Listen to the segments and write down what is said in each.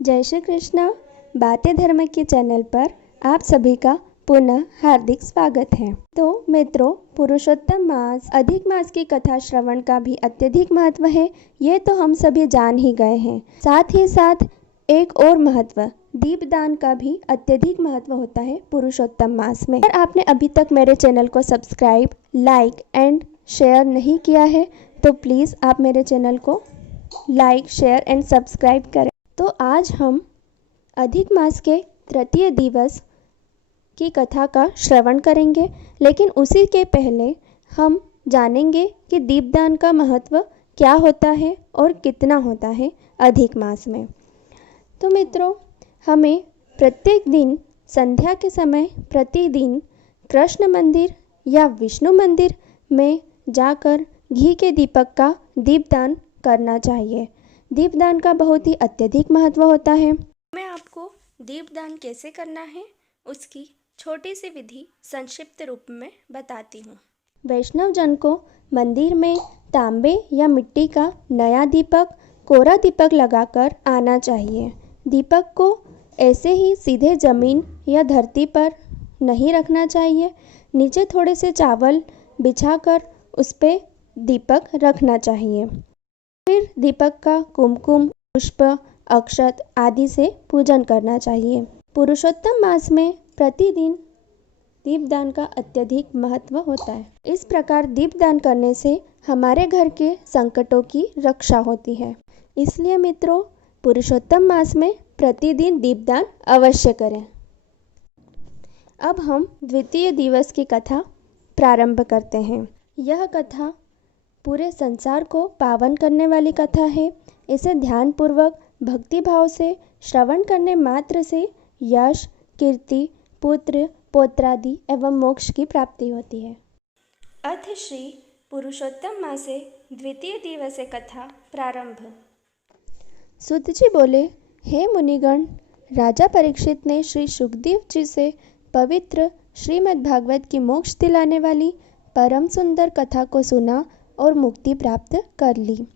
जय श्री कृष्ण। बातें धर्म के चैनल पर आप सभी का पुनः हार्दिक स्वागत है। तो मित्रों, पुरुषोत्तम मास अधिक मास की कथा श्रवण का भी अत्यधिक महत्व है, ये तो हम सभी जान ही गए हैं। साथ ही साथ एक और महत्व, दीपदान का भी अत्यधिक महत्व होता है पुरुषोत्तम मास में। अगर आपने अभी तक मेरे चैनल को सब्सक्राइब, लाइक एंड शेयर नहीं किया है तो प्लीज़ आप मेरे चैनल को लाइक, शेयर एंड सब्सक्राइब करें। तो आज हम अधिक मास के तृतीय दिवस की कथा का श्रवण करेंगे, लेकिन उसी के पहले हम जानेंगे कि दीपदान का महत्व क्या होता है और कितना होता है अधिक मास में। तो मित्रों, हमें प्रत्येक दिन संध्या के समय प्रतिदिन कृष्ण मंदिर या विष्णु मंदिर में जाकर घी के दीपक का दीपदान करना चाहिए। दीपदान का बहुत ही अत्यधिक महत्व होता है। मैं आपको दीपदान कैसे करना है उसकी छोटी सी विधि संक्षिप्त रूप में बताती हूँ। वैष्णव जन को मंदिर में तांबे या मिट्टी का नया दीपक, कोरा दीपक लगाकर आना चाहिए। दीपक को ऐसे ही सीधे जमीन या धरती पर नहीं रखना चाहिए। नीचे थोड़े से चावल बिछाकर उस पर दीपक रखना चाहिए। फिर दीपक का कुमकुम, पुष्प, अक्षत आदि से पूजन करना चाहिए। पुरुषोत्तम मास में प्रतिदिन दीपदान का अत्यधिक महत्व होता है। इस प्रकार दीपदान करने से हमारे घर के संकटों की रक्षा होती है। इसलिए मित्रों, पुरुषोत्तम मास में प्रतिदिन दीपदान अवश्य करें। अब हम द्वितीय दिवस की कथा प्रारंभ करते हैं। यह कथा पूरे संसार को पावन करने वाली कथा है। इसे ध्यानपूर्वक भक्ति भाव से श्रवण करने मात्र से यश, कीर्ति, पुत्र, पौत्रादि एवं मोक्ष की प्राप्ति होती है। अथ श्री पुरुषोत्तम मासे द्वितीय दिवसे कथा प्रारंभ। सूत जी बोले, हे मुनिगण, राजा परीक्षित ने श्री सुखदेव जी से पवित्र श्रीमद् भागवत की मोक्ष दिलाने वाली परम सुंदर कथा को सुना और मुक्ति प्राप्त कर ली।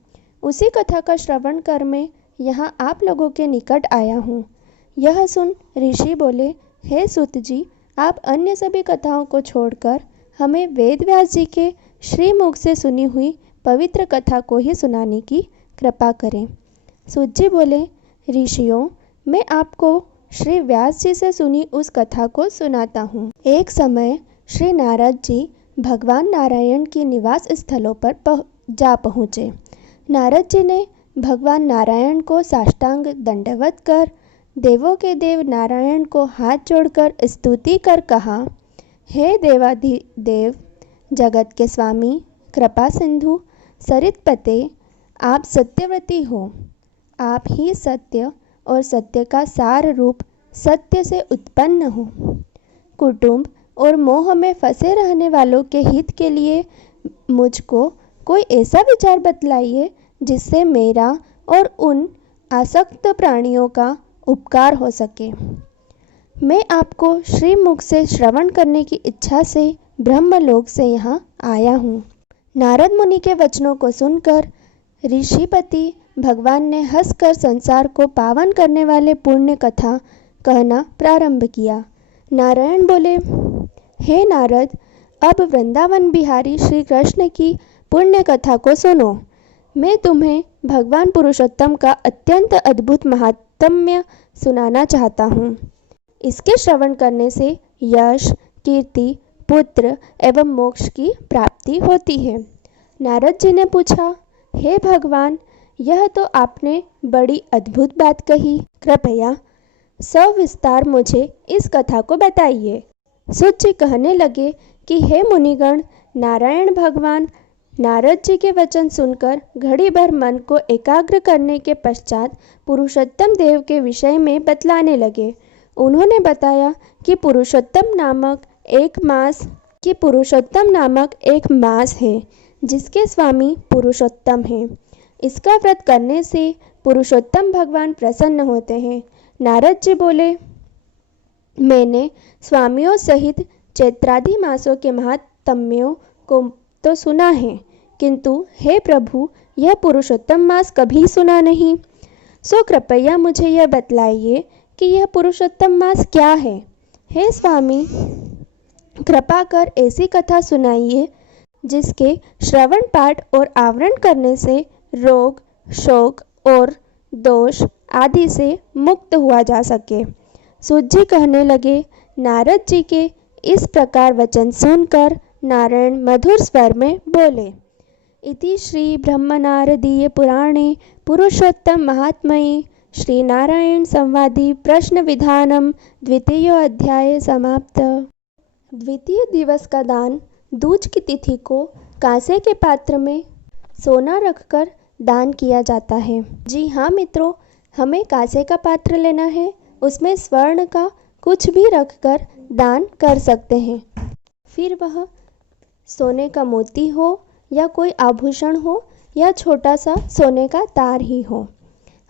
उसी कथा का श्रवण कर मैं यहाँ आप लोगों के निकट आया हूँ। यह सुन ऋषि बोले, हे सूत जी, आप अन्य सभी कथाओं को छोड़कर हमें वेद व्यास जी के श्रीमुख से सुनी हुई पवित्र कथा को ही सुनाने की कृपा करें। सूत जी बोले, ऋषियों, मैं आपको श्री व्यास जी से सुनी उस कथा को सुनाता हूँ। एक समय श्री नारद जी भगवान नारायण के निवास स्थलों पर जा पहुँचे। नारद जी ने भगवान नारायण को साष्टांग दंडवत कर देवों के देव नारायण को हाथ जोड़कर स्तुति कर कहा, हे देवाधिदेव, जगत के स्वामी, कृपा सिंधु, सरितपते, आप सत्यवती हो। आप ही सत्य और सत्य का सार रूप सत्य से उत्पन्न हो। कुटुंब और मोह में फंसे रहने वालों के हित के लिए मुझको कोई ऐसा विचार बतलाइए जिससे मेरा और उन आसक्त प्राणियों का उपकार हो सके। मैं आपको श्रीमुख से श्रवण करने की इच्छा से ब्रह्मलोक से यहाँ आया हूँ। नारद मुनि के वचनों को सुनकर ऋषिपति भगवान ने हंसकर संसार को पावन करने वाले पुण्य कथा कहना प्रारंभ किया। नारायण बोले, हे नारद, अब वृंदावन बिहारी श्री कृष्ण की पुण्य कथा को सुनो। मैं तुम्हें भगवान पुरुषोत्तम का अत्यंत अद्भुत महात्म्य सुनाना चाहता हूँ। इसके श्रवण करने से यश, कीर्ति, पुत्र एवं मोक्ष की प्राप्ति होती है। नारद जी ने पूछा, हे भगवान, यह तो आपने बड़ी अद्भुत बात कही। कृपया सविस्तार मुझे इस कथा को बताइए। सूत जी कहने लगे कि हे मुनिगण, नारायण भगवान नारद जी के वचन सुनकर घड़ी भर मन को एकाग्र करने के पश्चात पुरुषोत्तम देव के विषय में बतलाने लगे। उन्होंने बताया कि पुरुषोत्तम नामक एक मास है जिसके स्वामी पुरुषोत्तम हैं। इसका व्रत करने से पुरुषोत्तम भगवान प्रसन्न होते हैं। नारद जी बोले, मैंने स्वामियों सहित चैत्रादि मासों के महात्म्यों को तो सुना है, किंतु हे प्रभु, यह पुरुषोत्तम मास कभी सुना नहीं। सो कृपया मुझे यह बतलाइए कि यह पुरुषोत्तम मास क्या है। हे स्वामी, कृपा कर ऐसी कथा सुनाइए जिसके श्रवण पाठ और आवरण करने से रोग, शोक और दोष आदि से मुक्त हुआ जा सके। सूत जी कहने लगे, नारद जी के इस प्रकार वचन सुनकर नारायण मधुर स्वर में बोले। इति श्री ब्रह्मनारदीय पुराणे पुरुषोत्तम महात्म्ये श्री नारायण संवादी प्रश्न विधानम द्वितीय अध्याय समाप्त। द्वितीय दिवस का दान दूज की तिथि को कांसे के पात्र में सोना रखकर दान किया जाता है। जी हाँ मित्रों, हमें कांसे का पात्र लेना है, उसमें स्वर्ण का कुछ भी रखकर दान कर सकते हैं। फिर वह सोने का मोती हो या कोई आभूषण हो या छोटा सा सोने का तार ही हो।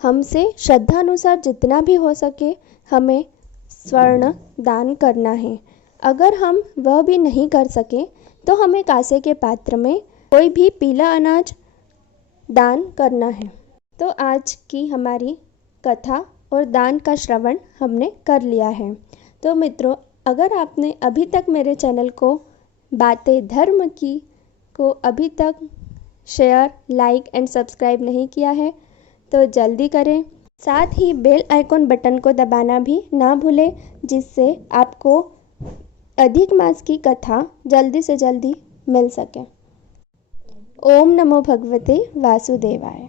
हमसे श्रद्धा अनुसार जितना भी हो सके हमें स्वर्ण दान करना है। अगर हम वह भी नहीं कर सके तो हमें कांसे के पात्र में कोई भी पीला अनाज दान करना है। तो आज की हमारी कथा और दान का श्रवण हमने कर लिया है। तो मित्रों, अगर आपने अभी तक मेरे चैनल को बातें धर्म की को अभी तक शेयर, लाइक एंड सब्सक्राइब नहीं किया है तो जल्दी करें। साथ ही बेल आइकॉन बटन को दबाना भी ना भूलें, जिससे आपको अधिक मास की कथा जल्दी से जल्दी मिल सके। ओम नमो भगवते वासुदेवाय।